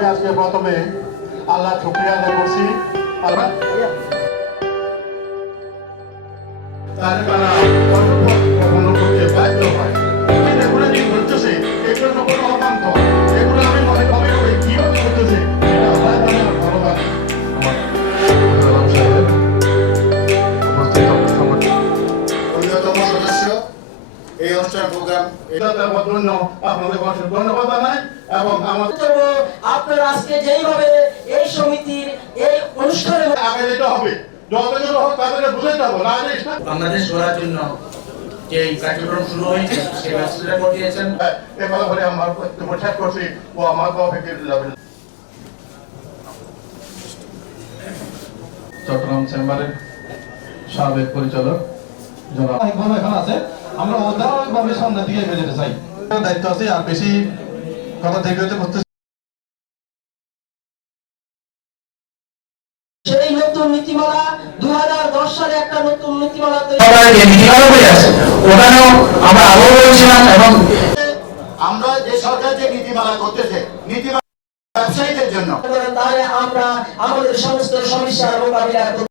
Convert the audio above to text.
আমি আজকে প্রথমে আল্লাহ শুক্রিয়া আদায় করছি। আল্লাহ তাহলে তারা কখনো করতে বাধ্য হয়। এগুলো যে ঘটতেছে এগুলো তো কোনো অবান্ত এগুলো আমি মনে কবে কবে কীভাবে ঘটতেছে এটা আল্লাহ তাআলা ভালো জানে। আমার সাহেব উপস্থিত অন্যতম সদস্য এই অনুষ্ঠান প্রোগ্রাম এটা আপনাদের ধন্যবাদ জানাই এবং আমাদের আপনারা আজকে যেইভাবে এই সমিতির এই অনুষ্ঠানে আগে যেতে হবে যত কিছু হোক তাদেরকে বুঝাইতে হবে না যে ইসলাম বাংলাদেশ গড়ার জন্য যে কার্যক্রম শুরু হয়েছে সেই ব্যবস্থাটা ঘটিয়েছেন এ কথা বলে আমার বক্তব্য করছি ও আমার তৌফিকের লেভেল চট্টগ্রাম চেম্বারের সাবেক পরিচালক জনাব এখন আছে। আমরা সামনের দিকে এগিয়ে যেতে চাই। দায়িত্ব আছে আর বেশি কথা থেকে হতে নতুন নীতিমালা দু সালে একটা নতুন নীতিমালা যে নীতিমালা আছে ওখানেও আমরা আগেও বলেছিলাম এবং আমরা যে সরকার যে নীতিমালা করতেছে নীতিমালা ব্যবসায়ীদের জন্য। তাহলে আমরা আমাদের সমস্ত সমস্যার মোকাবিলা